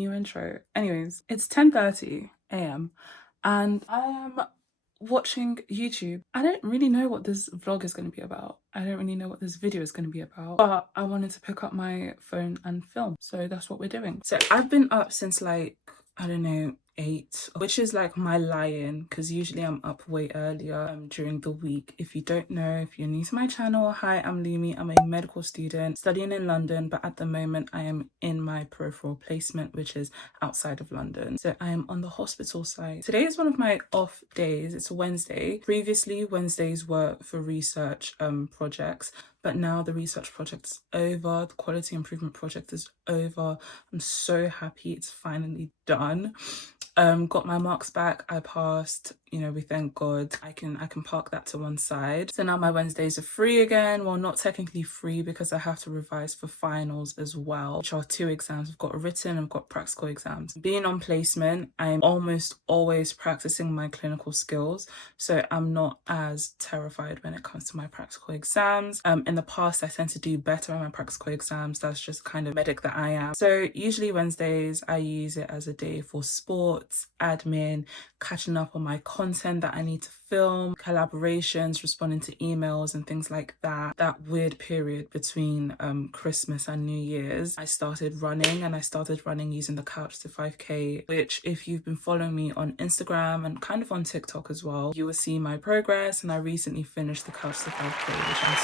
new intro. Anyways, it's 10:30 a.m. and I am watching YouTube. I don't really know what this vlog is going to be about. I don't really know what this video is going to be about, but I wanted to pick up my phone and film, so that's what we're doing. So I've been up since like, I don't know, 8, which is like my lie-in, because usually I'm up way earlier during the week. If you don't know, if you're new to my channel, hi, I'm Lumi. I'm a medical student studying in London, but at the moment I am in my peripheral placement, which is outside of London. So I am on the hospital side. Today is one of my off days. It's a Wednesday. Previously Wednesdays were for research projects, but now the research project's over. The quality improvement project is over. I'm so happy it's finally done. Got my marks back. I passed, you know, we thank God. I can park that to one side. So now my Wednesdays are free again. Well, not technically free, because I have to revise for finals as well, which are 2 exams. I've got written and I've got practical exams. Being on placement, I'm almost always practicing my clinical skills, so I'm not as terrified when it comes to my practical exams. In the past I tend to do better on my practical exams. That's just kind of medic that I am. So usually Wednesdays I use it as a day for sports, admin, catching up on my content that I need to film, collaborations, responding to emails and things like that. That weird period between Christmas and New Year's, I started running, and I started running using the Couch to 5k, which if you've been following me on Instagram and kind of on TikTok as well, you will see my progress. And I recently finished the Couch to 5k, which I'm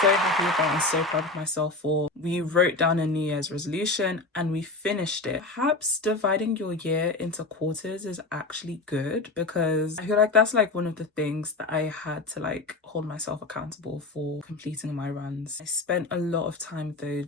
so happy about and so proud of myself for. We wrote down a New Year's resolution and we finished it. Perhaps dividing your year into quarters is actually good, because I feel like that's like one of the things that I had to like hold myself accountable for completing my runs. I spent a lot of time though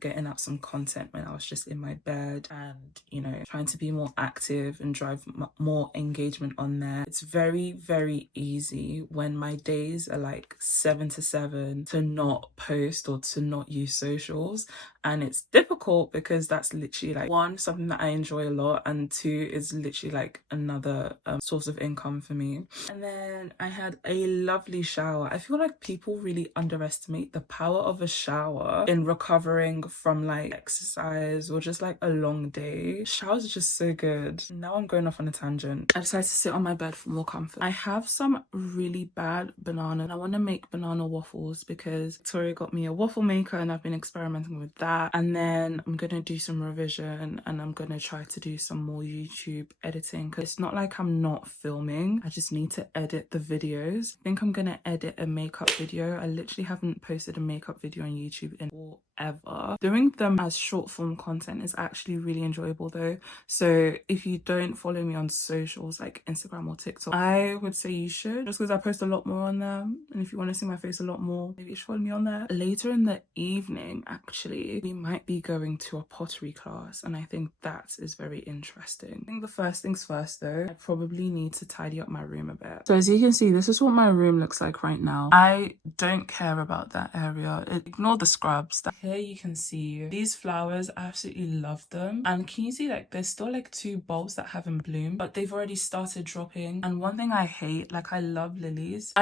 getting out some content when I was just in my bed, and you know, trying to be more active and drive more engagement on there. It's very easy when my days are like 7 to 7 to not post or to not use socials, and it's difficult because that's literally like, 1, something that I enjoy a lot, and 2, is literally like another source of income for me. And then I had a lovely shower. I feel like people really underestimate the power of a shower in recovering from like exercise or just like a long day. Showers are just so good. Now I'm going off on a tangent. I decided to sit on my bed for more comfort. I have some really bad banana, and I want to make banana waffles because Victoria got me a waffle maker and I've been experimenting with that. And then I'm gonna do some revision, and I'm gonna try to do some more YouTube editing, because it's not like I'm not filming, I just need to edit the videos. I think I'm gonna edit a makeup video. I literally haven't posted a makeup video on YouTube in forever. Doing them as short form content is actually really enjoyable though. So if you don't follow me on socials like Instagram or TikTok, I would say you should, just because I post a lot more on them. And if you want to see my face a lot more, maybe you should follow me on there. Later in the evening, actually, we might be going to a pottery class, and I think that is very interesting. I think the first things first though, I probably need to tidy up my room a bit. So as you can see, this is what my room looks like right now. I don't care about that area. Ignore the scrubs. Here you can see these flowers. I absolutely love them. And can you see like there's still like 2 bulbs that haven't bloomed, but they've already started dropping. And one thing I hate, like I love lilies,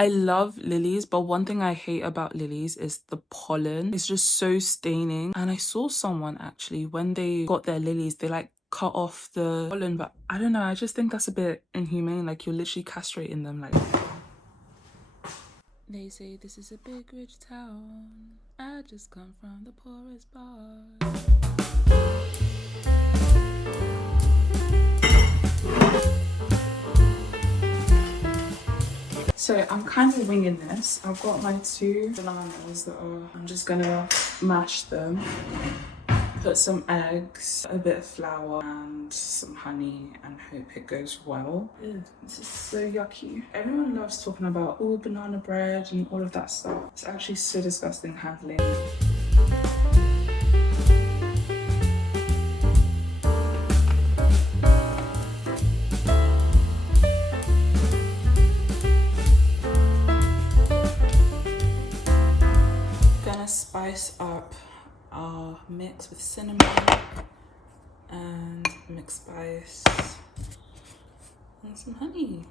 but one thing I hate about lilies is the pollen. It's just so staining. And I saw someone actually, when they got their lilies, they like cut off the pollen, but I don't know, I just think that's a bit inhumane. Like you're literally castrating them. Like, they say this is a big rich town, I just come from the poorest part. So I'm kind of winging this. I've got my 2 bananas that are, I'm just gonna mash them, put some eggs, a bit of flour and some honey, and hope it goes well. Ew, this is so yucky. Everyone loves talking about all banana bread and all of that stuff. It's actually so disgusting handling. Gonna spice up our mix with cinnamon and mixed spice and some honey.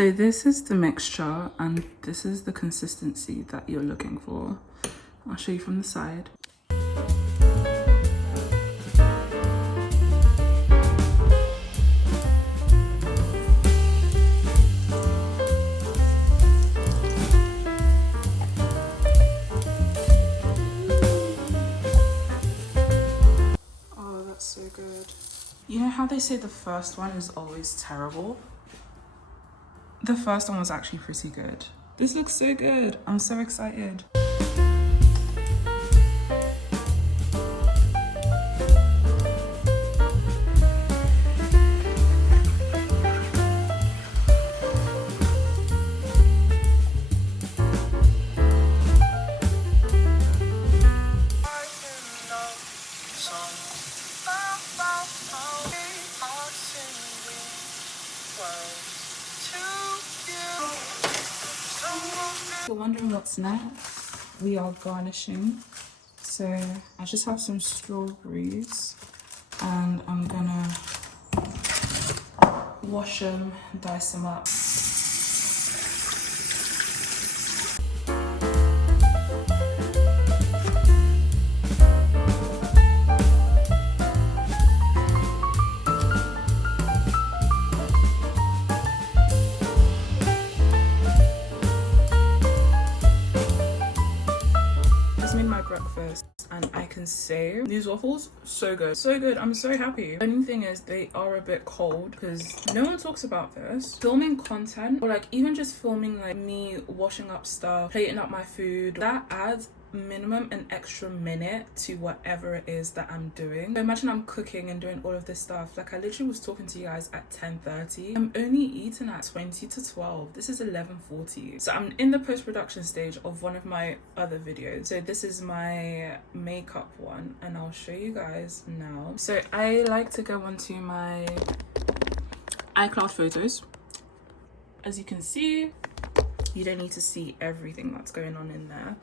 So this is the mixture and this is the consistency that you're looking for. I'll show you from the side. Oh, that's so good. You know how they say the first one is always terrible? The first one was actually pretty good. This looks so good. I'm so excited. You're wondering what's next? We are garnishing. So I just have some strawberries and I'm gonna wash them, dice them up. Breakfast and I can say these waffles so good. I'm so happy. The only thing is they are a bit cold because no one talks about this. Filming content or like even just filming like me washing up stuff, plating up my food, that adds minimum an extra minute to whatever it is that I'm doing. So imagine I'm cooking and doing all of this stuff. Like I literally was talking to you guys at 10:30. I'm only eating at 20 to 12. This is 11:40. So I'm in the post-production stage of one of my other videos. So this is my makeup one and I'll show you guys now. So I like to go onto my iCloud photos. As you can see, you don't need to see everything that's going on in there,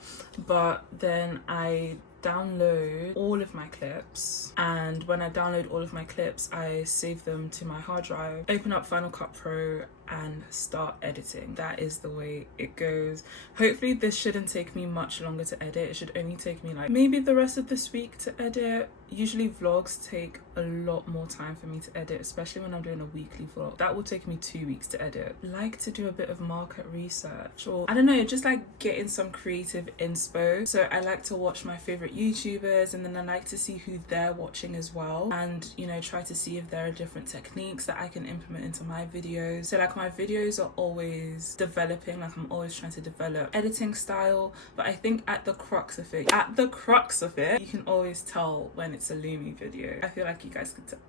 but then I download all of my clips, and when I download all of my clips I save them to my hard drive, open up Final Cut Pro and start editing. That is the way it goes. Hopefully this shouldn't take me much longer to edit. It should only take me like maybe the rest of this week to edit. Usually vlogs take a lot more time for me to edit, especially when I'm doing a weekly vlog. That will take me 2 weeks to edit. Like to do a bit of market research, or I don't know, just like getting some creative inspo. So I like to watch my favorite YouTubers and then I like to see who they're watching as well, and you know, try to see if there are different techniques that I can implement into my videos. So like my videos are always developing, like I'm always trying to develop editing style, but I think at the crux of it, you can always tell when it's a Lumi video. I feel like you guys could tell.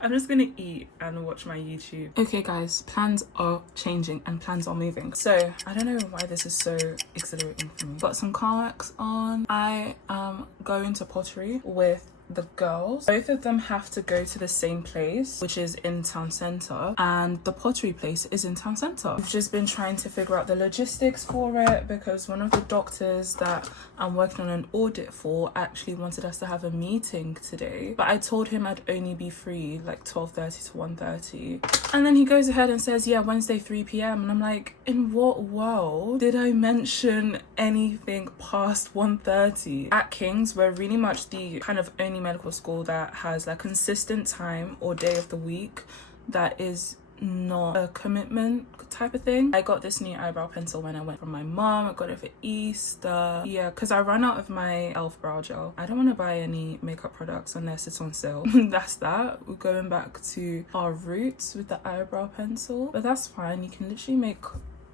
I'm just gonna eat and watch my YouTube. Okay guys, plans are changing and plans are moving. So I don't know why this is so exhilarating for me. Got some car wax on. I am going to Pottery with the girls. Both of them have to go to the same place, which is in town centre, and the Pottery place is in town centre. We've just been trying to figure out the logistics for it because one of the doctors that I'm working on an audit for actually wanted us to have a meeting today, but I told him I'd only be free like 12:30 to 1:30, and then he goes ahead and says, yeah, Wednesday 3 p.m. and I'm like, in what world did I mention anything past 1:30? At King's, we're really much the kind of only medical school that has like consistent time or day of the week that is not a commitment type of thing. I got this new eyebrow pencil when I went from my mom. I got it for Easter. Yeah, because I ran out of my elf brow gel. I don't want to buy any makeup products unless it's on sale. That's that. We're going back to our roots with the eyebrow pencil, but that's fine. You can literally make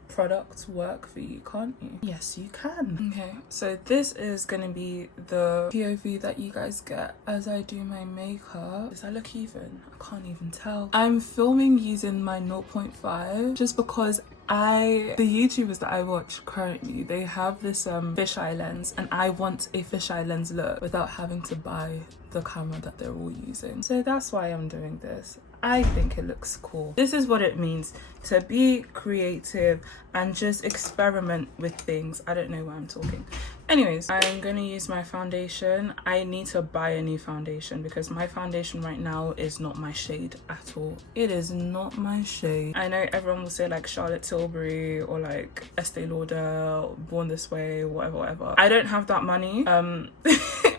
products work for you, can't you? Yes, you can. Okay, so this is gonna be the POV that you guys get as I do my makeup. Does that look even? I can't even tell. I'm filming using my 0.5 just because the YouTubers that I watch currently, they have this fisheye lens, and I want a fisheye lens look without having to buy the camera that they're all using. So that's why I'm doing this. I think it looks cool. This is what it means to be creative and just experiment with things. I don't know why I'm talking. Anyways, I'm gonna use my foundation. I need to buy a new foundation because my foundation right now is not my shade at all. It is not my shade. I know everyone will say like Charlotte Tilbury or like Estee Lauder, Born This Way, whatever. I don't have that money.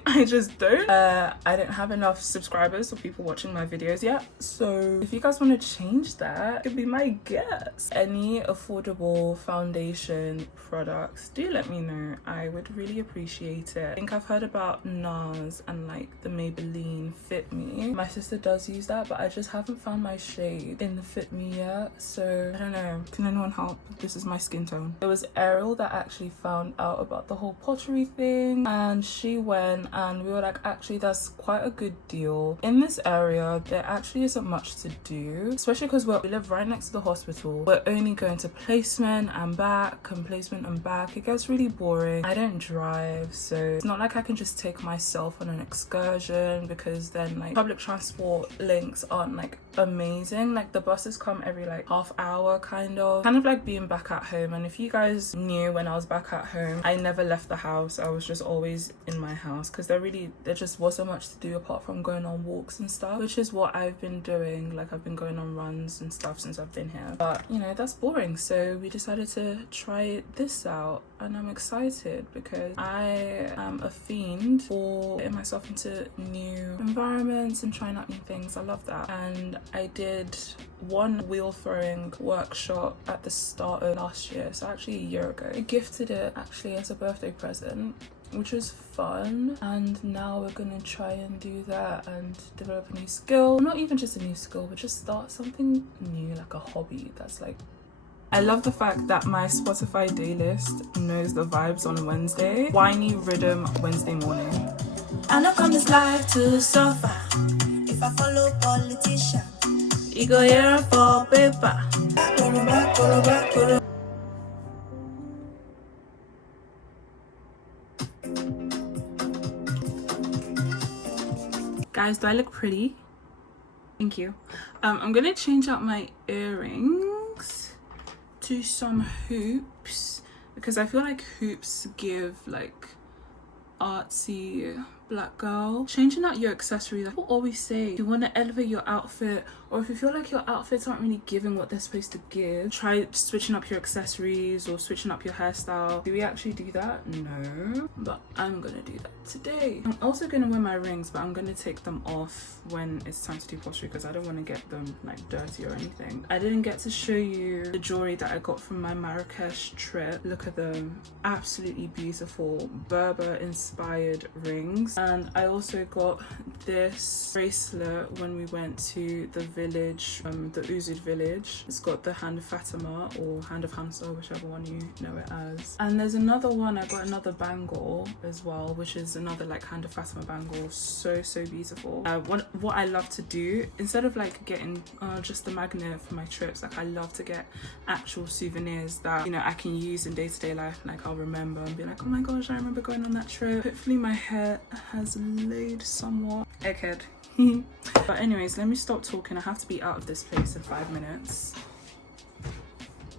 I just don't. I don't have enough subscribers or people watching my videos yet. So if you guys want to change that, it could be my guest. Any affordable foundation products, do let me know. I would really appreciate it. I think I've heard about NARS and like the Maybelline Fit Me. My sister does use that, but I just haven't found my shade in the Fit Me yet. So I don't know. Can anyone help? This is my skin tone. It was Ariel that actually found out about the whole Pottery thing, and she went and we were like, actually that's quite a good deal. In this area there actually isn't much to do, especially because we live right next to the hospital. We're only going to placement and back and placement and back. It gets really boring. I don't drive, so it's not like I can just take myself on an excursion, because then like public transport links aren't like amazing. Like the buses come every like half hour, kind of like being back at home. And if you guys knew, when I was back at home, I never left the house. I was just always in my house because there just wasn't much to do apart from going on walks and stuff, which is what I've been doing. Like I've been going on runs and stuff since I've been here, but you know, that's boring. So we decided to try this out, and I'm excited because I am a fiend for getting myself into new environments and trying out new things. I love that. And I did one wheel throwing workshop at the start of last year, so actually a year ago. I gifted it actually as a birthday present, which was fun, and now we're gonna try and do that and develop a new skill. Not even just a new skill, but just start something new, like a hobby that's like... I love the fact that my Spotify playlist knows the vibes on Wednesday. Whiny rhythm Wednesday morning. I know come this life to suffer. If I follow politician, you go here for paper. Guys, do I look pretty? Thank you. I'm gonna change out my earrings to some hoops because I feel like hoops give like artsy black girl. Changing out your accessories, people always say if you want to elevate your outfit, or if you feel like your outfits aren't really giving what they're supposed to give, try switching up your accessories or switching up your hairstyle. Do we actually do that? No, but I'm gonna do that today. I'm also gonna wear my rings, but I'm gonna take them off when it's time to do pottery because I don't want to get them like dirty or anything. I didn't get to show you the jewelry that I got from my Marrakesh trip. Look at them, absolutely beautiful Berber inspired rings. And I also got this bracelet when we went to the village, the Uzud village. It's got the hand of Fatima or hand of Hamza, whichever one you know it as. And there's another one, I got another bangle as well, which is another like hand of Fatima bangle. So beautiful. What I love to do, instead of like getting just the magnet for my trips, like I love to get actual souvenirs that, you know, I can use in day-to-day life. Like I'll remember and be like, oh my gosh, I remember going on that trip. Hopefully my hair has laid somewhat. Egghead. But anyways, let me stop talking. I have to be out of this place in 5 minutes.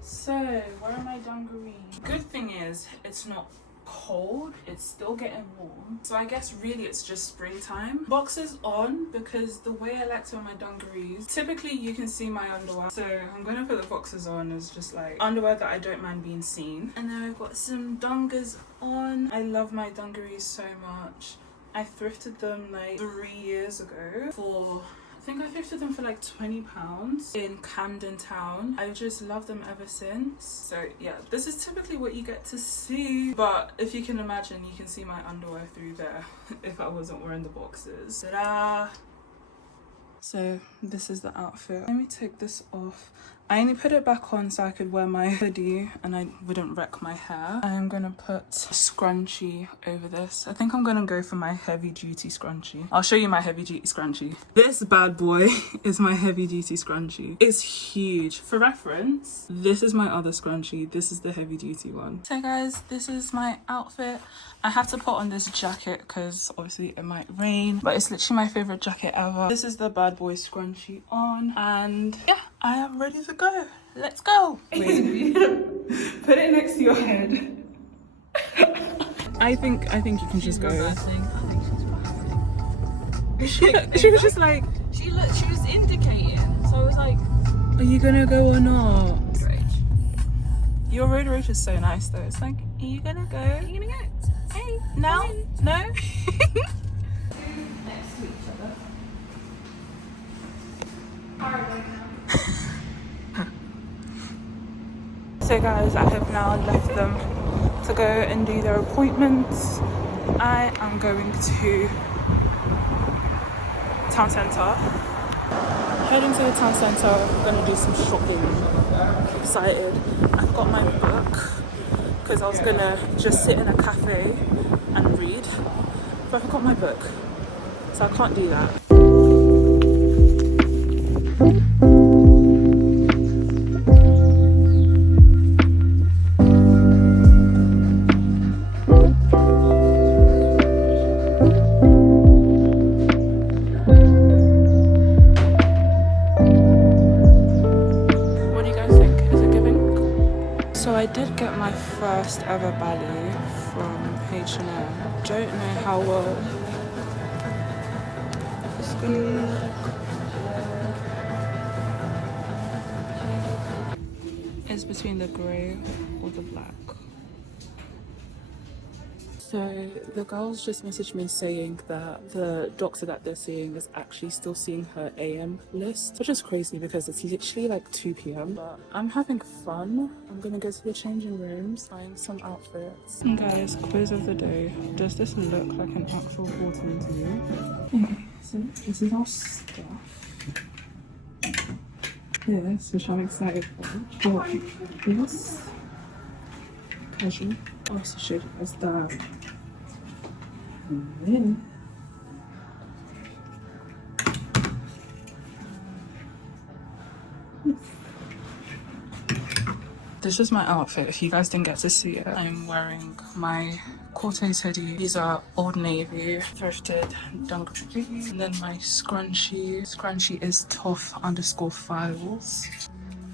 So where are my dungarees? Good thing is it's not cold, it's still getting warm, so I guess really it's just springtime. Boxers on, because the way I like to wear my dungarees, typically you can see my underwear, so I'm gonna put the boxers on as just like underwear that I don't mind being seen. And then I've got some dungas on. I love my dungarees so much. I thrifted them like 3 years ago for, I think I thrifted them for like £20 in Camden Town. I just love them ever since. So yeah, this is typically what you get to see, but if you can imagine, you can see my underwear through there if I wasn't wearing the boxers. Ta-da! So this is the outfit. Let me take this off. I only put it back on so I could wear my hoodie and I wouldn't wreck my hair. I'm gonna put a scrunchie over this. I think I'm gonna go for my heavy duty scrunchie. I'll show you my heavy duty scrunchie. This bad boy is my heavy duty scrunchie. It's huge. For reference, this is my other scrunchie. This is the heavy duty one. So guys, this is my outfit. I have to put on this jacket because obviously it might rain, but it's literally my favorite jacket ever. This is the bad boy scrunchie on, and yeah, I am ready to go. Let's go. Wait. Put it next to your head. I think you can just go. I think she's reversing. She was just like, She was indicating, so I was like, are you gonna go or not? rage. Your road rage is so nice though. It's like, are you gonna go? Are you gonna go? Hey, No? No? next to each other. So guys, I have now left them to go and do their appointments. I am going to town centre. Heading to the town centre, I'm gonna do some shopping. I'm excited. I've got my book because I was gonna just sit in a cafe and read, but I've got my book, so I can't do that. So I did get my first ever ballet from H&M. Don't know how well it's gonna look. It's between the grey or the black. So the girls just messaged me saying that the doctor that they're seeing is actually still seeing her AM list, which is crazy because it's literally like 2 p.m. But I'm having fun. I'm gonna go to the changing rooms, find some outfits. And guys, quiz of the day. Does this look like an actual autumn interview? Okay, so this is our stuff. This, which I'm excited for. But this casual. I also showed you guys that. And then this is my outfit. If you guys didn't get to see it, I'm wearing my Cortez hoodie. These are Old Navy thrifted dungaree. And then my scrunchie. Scrunchie is tough_files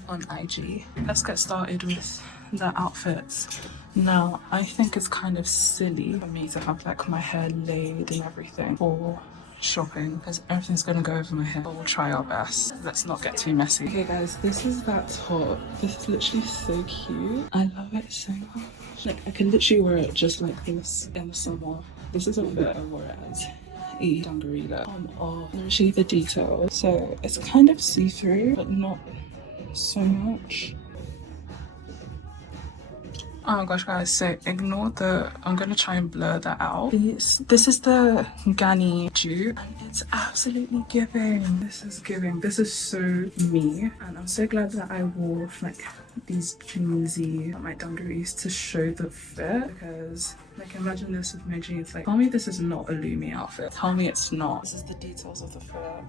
on IG. Let's get started with the outfits. Now, I think it's kind of silly for me to have like my hair laid and everything for shopping because everything's gonna go over my head, but we'll try our best. Let's not get too messy. Okay guys, this is that top. This is literally so cute. I love it so much. Like I can literally wear it just like this in the summer. This is a fit I wore it as a dungaree look. Let me show you the details. So it's kind of see-through, but not so much. Oh my gosh guys, so ignore I'm gonna try and blur that out. This is the Gani dupe and it's absolutely giving. This is giving. This is so me, and I'm so glad that I wore like these jeansy my dungarees to show the fit, because like imagine this with my jeans. Like tell me this is not a Lumi outfit. Tell me it's not. This is the details of the fit.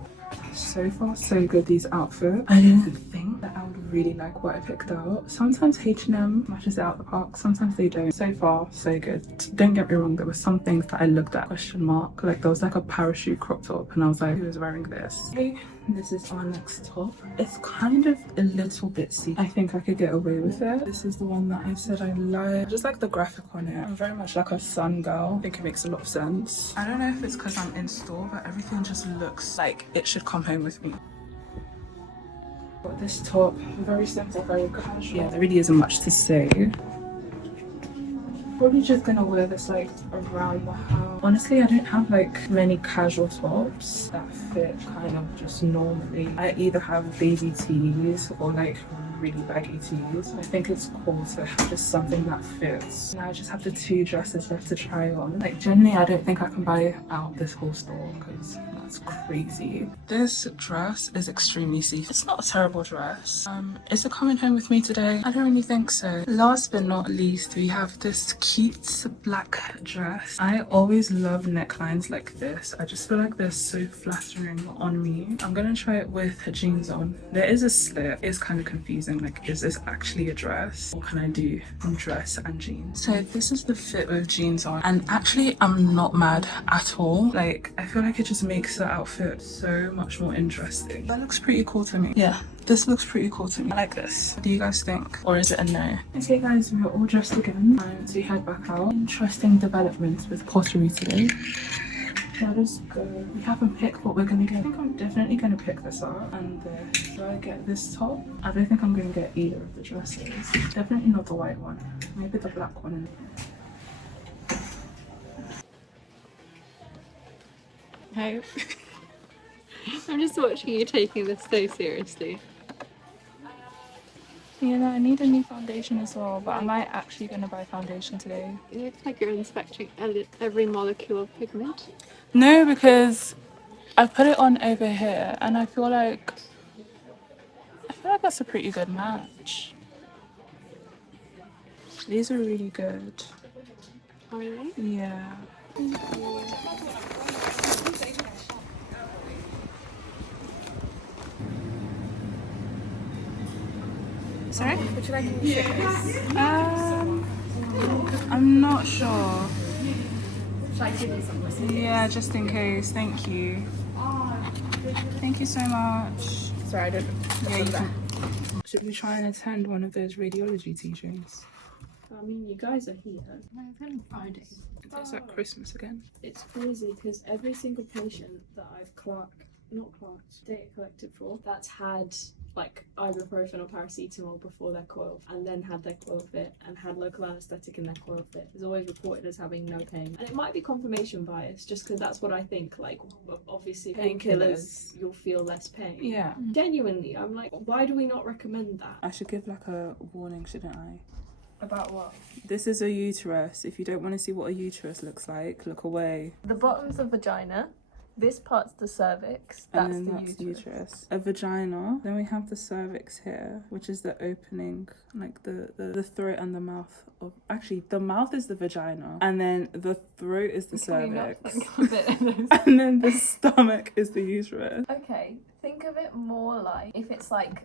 So far so good, these outfits. I didn't think that I would really like what I picked out. Sometimes H&M matches it out the park, sometimes they don't. So far so good. Don't get me wrong, there were some things that I looked at question mark. Like there was like a parachute crop top and I was like, who is wearing this? Okay, this is our next top. It's kind of a little bitsy. I think I could get away with it. This is the one that I said I like. Just like the graphic on it. I'm very much like a sun girl. I think it makes a lot of sense. I don't know if it's because I'm in store, but everything just looks like it should come home with me. Got this top, very simple, very casual. Yeah, there really isn't much to say. Probably just gonna wear this like around the house. Honestly, I don't have like many casual tops that fit kind of just normally. I either have baby tees or like really baggy to use. I think it's cool to have just something that fits. Now I just have the 2 dresses left to try on. Like generally I don't think I can buy out this whole store because that's crazy. This dress is extremely see. It's not a terrible dress. Is it coming home with me today? I don't really think so. Last but not least, we have this cute black dress. I always love necklines like this. I just feel like they're so flattering on me. I'm gonna try it with jeans on. There is a slit. It's kind of confusing. Like, is this actually a dress? What can I do in dress and jeans? So this is the fit with jeans on. And actually, I'm not mad at all. Like, I feel like it just makes the outfit so much more interesting. That looks pretty cool to me. Yeah, this looks pretty cool to me. I like this. What do you guys think? Or is it a no? Okay guys, we're all dressed again. Time to head back out. Interesting developments with Pottery today. Let us go. We haven't picked what we're gonna get. I think I'm definitely gonna pick this up and this. Do I get this top? I don't think I'm gonna get either of the dresses. Definitely not the white one. Maybe the black one in here. Hey. I'm just watching you taking this so seriously. You know, I need a new foundation as well, but am I actually gonna buy foundation today? It looks like you're inspecting every molecule of pigment. No, because I put it on over here and I feel like that's a pretty good match. These are really good. Oh, really? Yeah. Sorry? Would you like any stickers? I'm not sure. Should I give you some stickers? Yeah, just in case. Thank you. Thank you so much. Sorry, I didn't. Yeah, you can. Should we try and attend one of those radiology teachings? I mean, you guys are here. No, it's on Friday. It's like Christmas again. It's crazy because every single patient that I've data collected for, that's had like ibuprofen or paracetamol before their coil and then had their coil fit and had local anaesthetic in their coil fit is always reported as having no pain. And it might be confirmation bias just because that's what I think. Like, obviously painkillers, you'll feel less pain. Yeah. Genuinely, I'm like, why do we not recommend that? I should give like a warning, shouldn't I? About what? This is a uterus. If you don't want to see what a uterus looks like, look away. The bottom's the vagina. This part's the cervix. That's And the then that's uterus. A vagina. Then we have the cervix here, which is the opening, like the throat and the mouth of. Actually, the mouth is the vagina, and then the throat is the cervix, and then the stomach is the uterus. Okay, think of it more like if it's like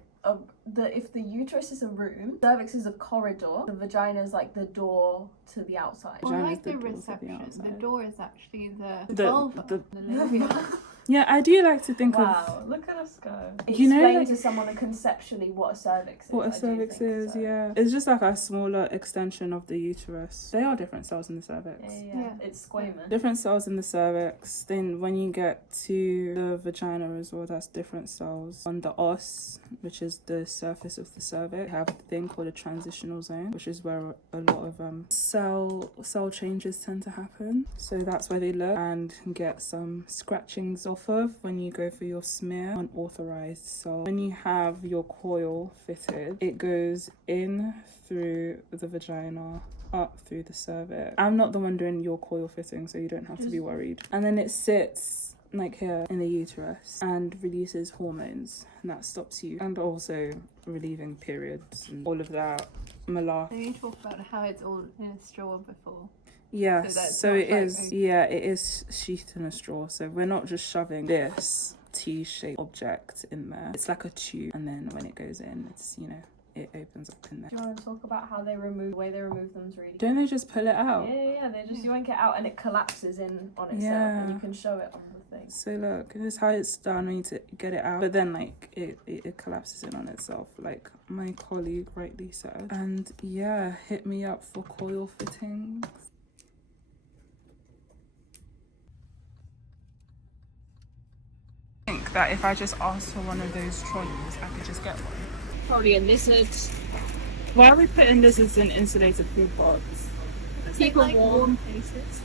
if the uterus is a room, cervix is a corridor, the vagina is like the door to the outside. Vagina I is like the door to reception. The outside. door is actually the The- vulva. the- The labia. Yeah, I do like to think Wow, look at us go. You know, Explain like- to someone conceptually what a cervix is. of what a I do cervix think is. so. Yeah, it's just like a smaller extension of the uterus. They are different cells in the cervix. Yeah. It's squamous. Different cells in the cervix. Then when you get to the vagina as well, that's different cells. On the os, which is the surface of the cervix, we have a thing called a transitional zone, which is where a lot of cell changes tend to happen. So that's where they look and get some scratchings off of when you go for your smear unauthorized. So when you have your coil fitted, it goes in through the vagina, up through the cervix. I'm not the one doing your coil fitting, so you don't have to be worried. And then it sits like here in the uterus and releases hormones, and that stops you, and also relieving periods and all of that malarkey. So you talk about how it's all in a straw before. Yes, So that's so not it like is. Yeah, it is sheathed in a straw. So we're not just shoving this T-shaped object in there. It's like a tube, and then when it goes in, it's, you know, it opens up in there. Do you want to talk about how the way they remove them is really Don't they just pull it out? Yeah, they just yank it out and it collapses in on itself, Yeah. and you can show it on the thing. So look, this is how it's done when you get it out. But then like it collapses in on itself, like my colleague rightly said. And yeah, hit me up for coil fittings. I think that if I just asked for one of those trolleys, I could just get one. Probably a lizard. Why are we putting lizards in insulated food pods? People like warm places.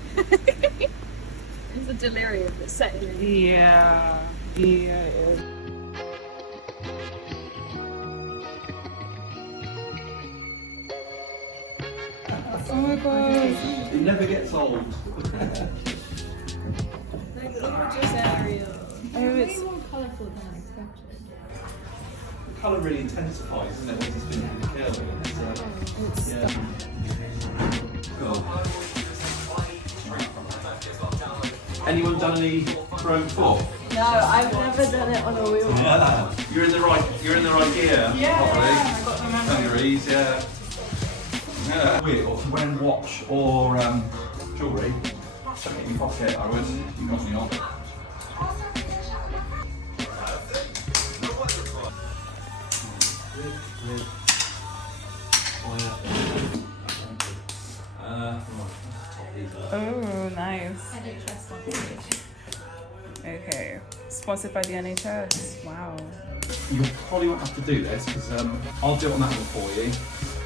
It's a delirium that's setting in. Yeah, it is. my god. It never gets old. Like gorgeous area. Oh, it's more colourful than I expected. The colour really intensifies, isn't it, once it's been curly. Yeah. Cool. Anyone done any throwing before? No, I've never done it on a wheel. Yeah. You're in the right gear. yeah. Pottery. I got the memory. Boundaries, yeah. Wheel to wear watch or jewellery. Chuck it in your pocket, I would. You got me on. Oh, nice. Okay. Sponsored by the NHS. Wow. You probably won't have to do this because I'll do it on that one for you.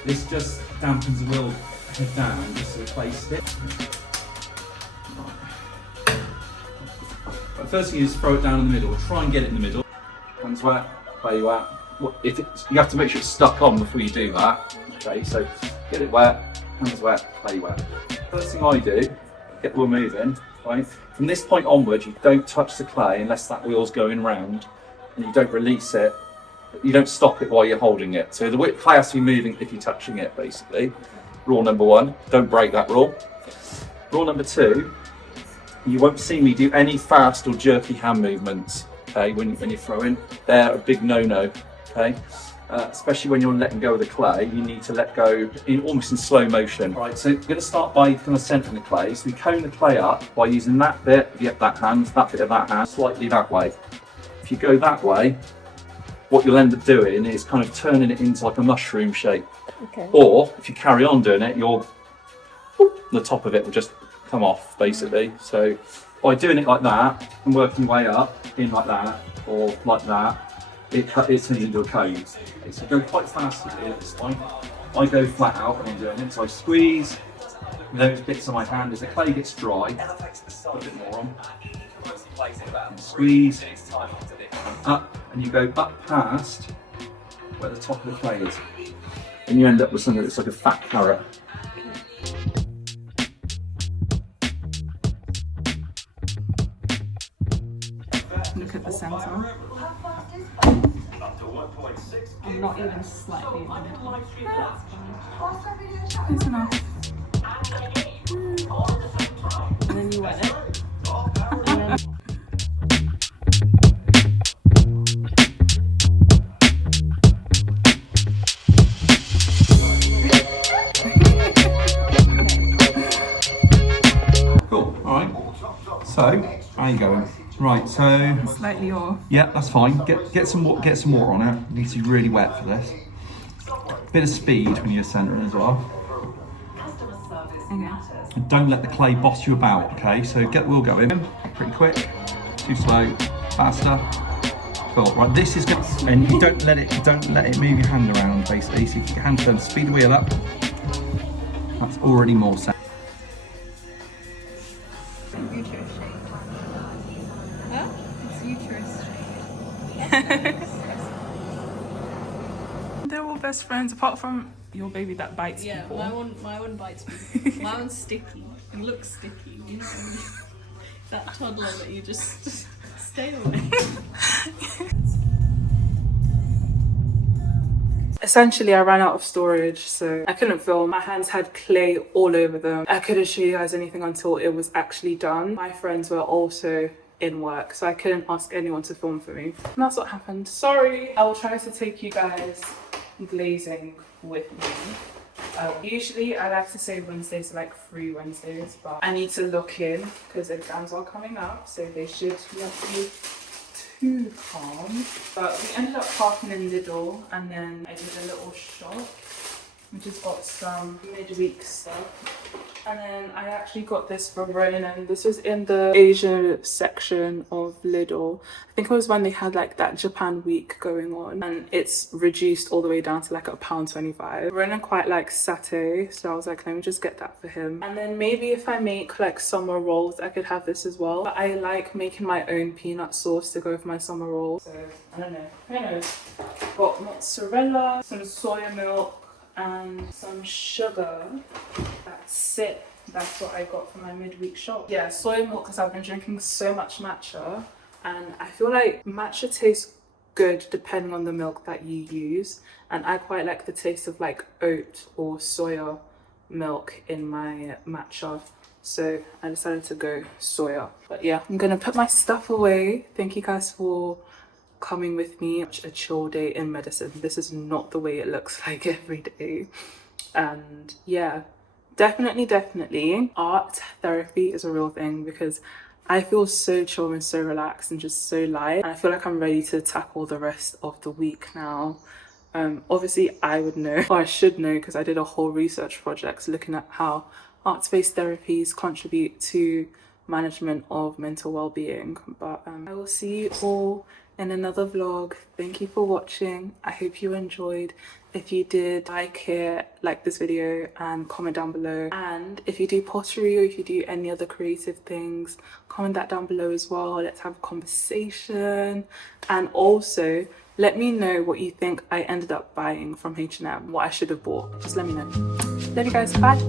This just dampens the wheel head down just to replace it. But first thing is throw it down in the middle. Try and get it in the middle. Hands wet, where you at. If it's, you have to make sure it's stuck on before you do that. Okay, so get it wet, hands wet, where you at. First thing I do, get the wheel moving. Right? From this point onwards, you don't touch the clay unless that wheel's going round, and you don't release it. You don't stop it while you're holding it. So the clay has to be moving if you're touching it, basically. Rule number one, don't break that rule. Rule number two, you won't see me do any fast or jerky hand movements, okay, when you're throwing. They're a big no-no, okay? Especially when you're letting go of the clay, you need to let go almost in slow motion. All right, so you're going to start by kind of centering the clay. So we cone the clay up by using that bit of that hand, that bit of that hand, slightly that way. If you go that way, what you'll end up doing is kind of turning it into like a mushroom shape. Okay. Or if you carry on doing it, the top of it will just come off, basically. So by doing it like that and working your way up in like that or like that, it turns into a cone. Okay, so go quite fast with it this time. I go flat out when I'm doing it, so I squeeze those bits on my hand as the clay gets dry. Put a bit more on. And squeeze up, and you go up past where the top of the clay is, and you end up with something that's like a fat carrot. Look at the center. I'm not even slightly in the middle. Close enough. And then you wet it. And then Cool. All right. So, how are you going? Right. So, Slightly off. yeah, that's fine. Get some water on it. It needs to be really wet for this. Bit of speed when you're centering as well. Okay. And don't let the clay boss you about. Okay. So get the wheel going. Pretty quick. Too slow. Faster. Cool. Right. This is good. And you don't let it move your hand around. Basically, so you keep your hand turned. Speed the wheel up. That's already more set. Uterus shape. Huh? It's uterus shape. They're all best friends, apart from your baby that bites yeah, people. my one bites me. My one's sticky. It looks sticky. You know, that toddler that you just stay away. Essentially, I ran out of storage, so I couldn't film. My hands had clay all over them. I couldn't show you guys anything until it was actually done. My friends were also in work, so I couldn't ask anyone to film for me. And that's what happened. Sorry. I will try to take you guys glazing with me. Usually I like to say Wednesdays are like free Wednesdays, but I need to look in because exams are coming up, so they should not be too calm. But we ended up parking in Lidl, and then I did a little shop. We just got some midweek stuff. And then I actually got this from Ronan. This was in the Asia section of Lidl. I think it was when they had like that Japan week going on, and it's reduced all the way down to like £1.25. Ronan quite likes satay, so I was like, let me just get that for him. And then maybe if I make like summer rolls, I could have this as well. But I like making my own peanut sauce to go with my summer rolls. So I don't know, who knows? Got mozzarella, some soya milk, and some sugar. That's it. That's what I got for my midweek shop. Yeah, soy milk, because I've been drinking so much matcha, and I feel like matcha tastes good depending on the milk that you use, and I quite like the taste of like oat or soya milk in my matcha, so I decided to go soya. But yeah, I'm gonna put my stuff away. Thank you guys for coming with me. A chill day in medicine. This is not the way it looks like every day. And yeah, definitely art therapy is a real thing, because I feel so chill and so relaxed and just so light, and I feel like I'm ready to tackle the rest of the week now. Obviously I would know, or I should know, because I did a whole research project looking at how arts-based therapies contribute to management of mental well-being. But I will see you all in another vlog. Thank you for watching. I hope you enjoyed. If you did, like this video and comment down below. And if you do pottery, or if you do any other creative things, comment that down below as well. Let's have a conversation. And also let me know what you think I ended up buying from H&M, what I should have bought. Just let me know. Love you guys. Bye.